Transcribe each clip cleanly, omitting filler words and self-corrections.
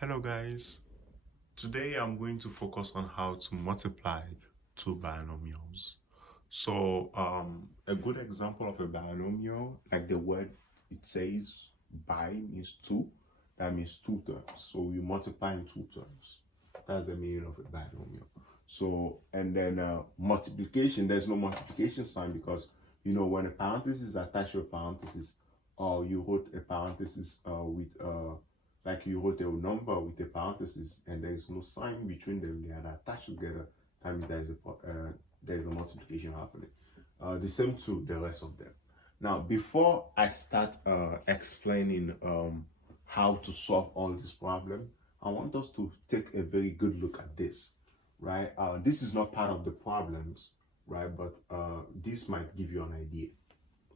Hello guys, today I'm going to focus on how to multiply two binomials. A good example of a binomial, like the word it says bi means two, that means two terms. So you multiply in two terms. That's the meaning of a binomial. And then multiplication, there's no multiplication sign because when a parenthesis is attached to a parenthesis, or you wrote a parenthesis with like you wrote a number with a parenthesis and there is no sign between them, they are attached together, that means there is a multiplication happening. The same to the rest of them. Now, before I start explaining how to solve all this problem, I want us to take a very good look at this, right? This is not part of the problems, right? But this might give you an idea,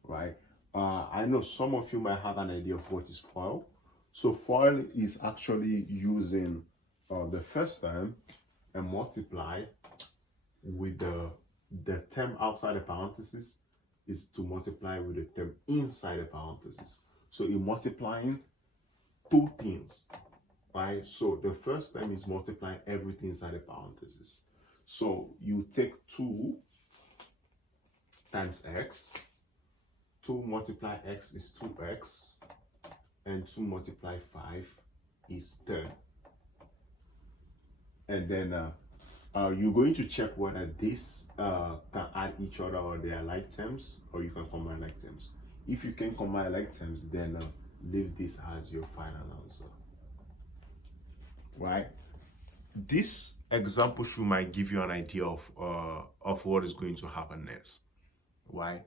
right? I know some of you might have an idea of what is FOIL. So FOIL is actually using the first term and multiply with the term outside the parenthesis is to multiply with the term inside the parenthesis. So in multiplying two things, right? So the first term is multiplying everything inside the parenthesis. So you take 2 times x. 2 multiply x is 2x. And 2 multiply 5 is 10. And then you're going to check whether this can add each other or they are like terms, or you can combine like terms. If you can combine like terms, then leave this as your final answer. Right? This example should might give you an idea of what is going to happen next. Right?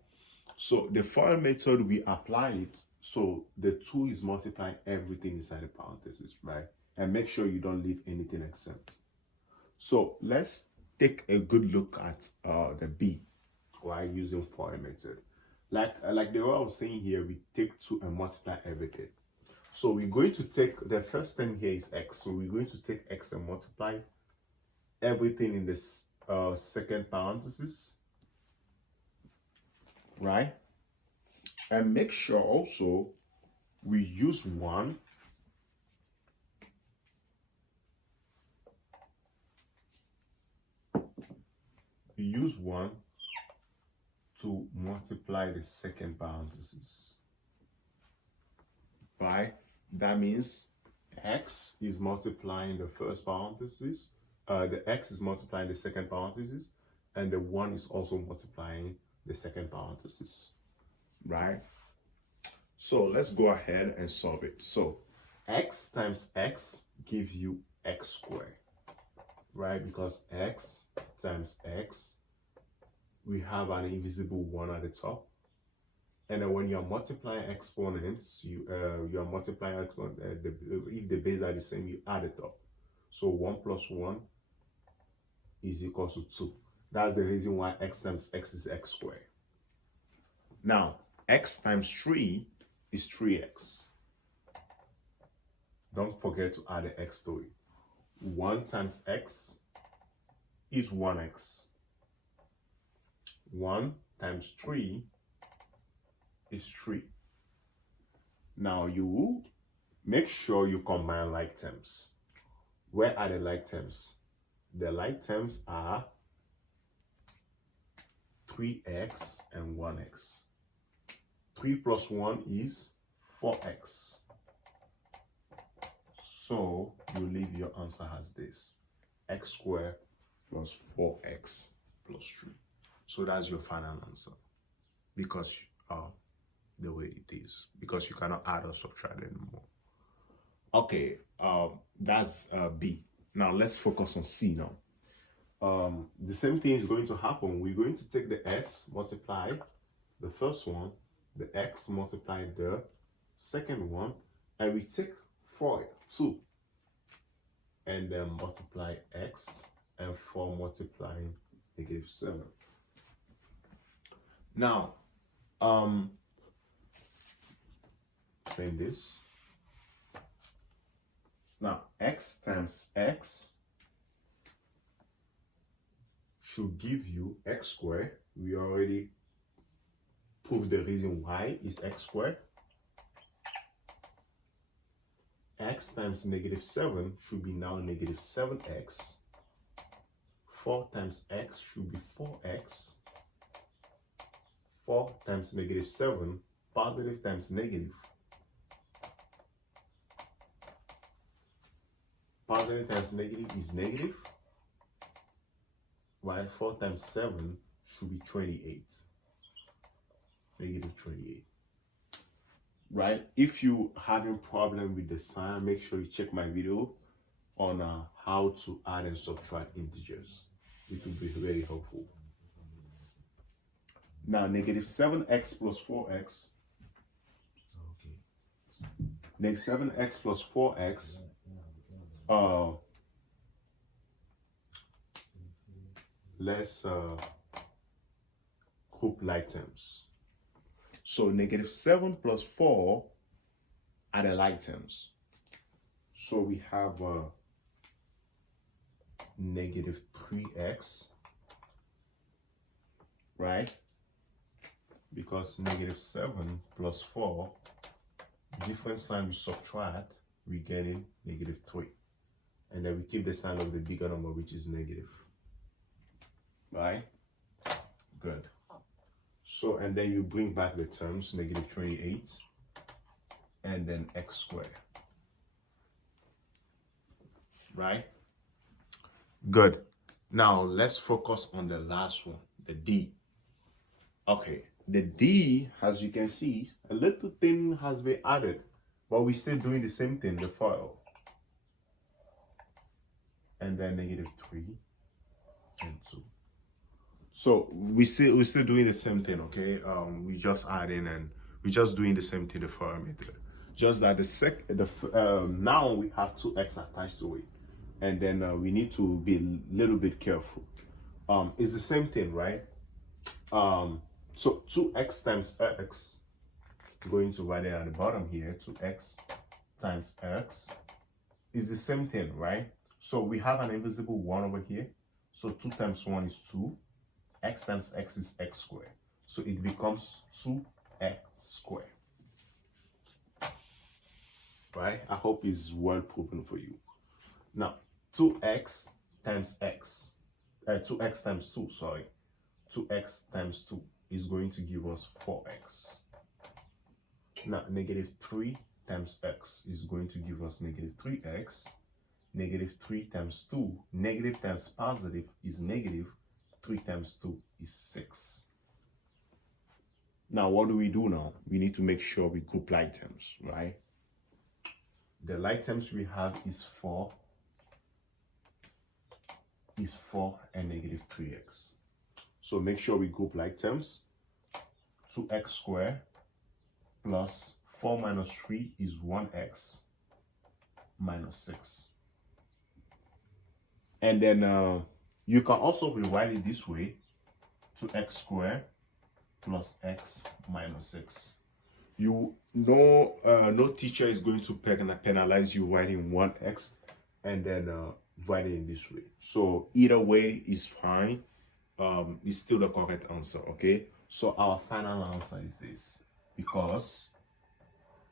So the FOIL method, we apply it. So the 2 is multiplying everything inside the parenthesis, right? And make sure you don't leave anything exempt. So let's take a good look at the B, right? Using FOIL method. Like the way I was saying here, we take 2 and multiply everything. So we're going to take, the first thing here is x. So we're going to take x and multiply everything in this second parenthesis, right? And make sure also we use 1 to multiply the second parenthesis. Right? That means x is multiplying the first parenthesis, the x is multiplying the second parenthesis, and the 1 is also multiplying the second parenthesis. Right? So let's go ahead and solve it. So x times x gives you x squared, right? Because x times x, we have an invisible 1 at the top. And then when you're multiplying exponents, you are multiplying if the base are the same, you add it up. So 1 plus 1 is equal to 2. That's the reason why x times x is x squared. Now, x times 3 is 3x. Don't forget to add the x to it. 1 times x is 1x. 1 times 3 is 3. Now you make sure you combine like terms. Where are the like terms? The like terms are 3x and 1x. 3 plus 1 is 4x. So you leave your answer as this: x squared plus 4x plus 3. So that's your final answer, because the way it is, because you cannot add or subtract anymore. Okay, that's B. Now let's focus on C now. The same thing is going to happen. We're going to take the s, multiply the first one, the x multiply the second one, and we take 2 and then multiply x, and 4 multiplying -7. Now explain this. Now x times x should give you x squared. We already prove the reason why is x squared. x times negative 7 should be now negative 7x. 4 times x should be 4x. 4 times negative 7, positive times negative. Positive times negative is negative. Right? 4 times 7 should be 28. Negative 28. Right? If you having problem with the sign, make sure you check my video on how to add and subtract integers. It will be very helpful. Now, negative 7x plus 4x. Negative 7x plus 4x. Let's group like terms. So negative 7 plus 4 are the like terms. So we have negative 3x, right? Because negative 7 plus 4, different sign we subtract, we get in negative 3. And then we keep the sign of the bigger number, which is negative. Right? Good. So, and then you bring back the terms, negative 28, and then x squared. Right? Good. Now, let's focus on the last one, the d. Okay, the d, as you can see, a little thing has been added, but we're still doing the same thing, the FOIL. And then negative 3 and 2. So we're still doing the same thing, okay? We just adding and we're just doing the same thing, the FOIL method. Just that now we have 2x attached to it, and then we need to be a little bit careful. It's the same thing, right? So 2x times x, I'm going to write it at the bottom here. 2x times x is the same thing, right? So we have an invisible 1 over here. So 2 times 1 is 2. X times x is x squared. So it becomes 2x squared. Right? I hope it's well proven for you. Now, 2x times x. 2x times 2, sorry. 2x times 2 is going to give us 4x. Now, negative 3 times x is going to give us negative 3x. Negative 3 times 2, negative times positive is negative. 3 times 2 is 6. Now, what do we do now? We need to make sure we group like terms, right? The like terms we have is 4 and negative 3x. So make sure we group like terms. 2x squared plus 4 minus 3 is 1x minus 6. And then you can also rewrite it this way: 2x squared plus x minus 6. You know, no teacher is going to penalize you writing 1x and then write it in this way. So either way is fine. It's still the correct answer, okay? So our final answer is this, because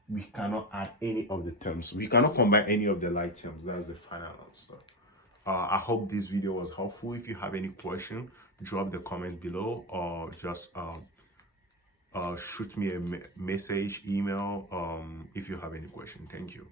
we cannot add any of the terms. We cannot combine any of the like terms. That's the final answer. I hope this video was helpful. If you have any question, drop the comment below, or just shoot me a message, email, if you have any question. Thank you.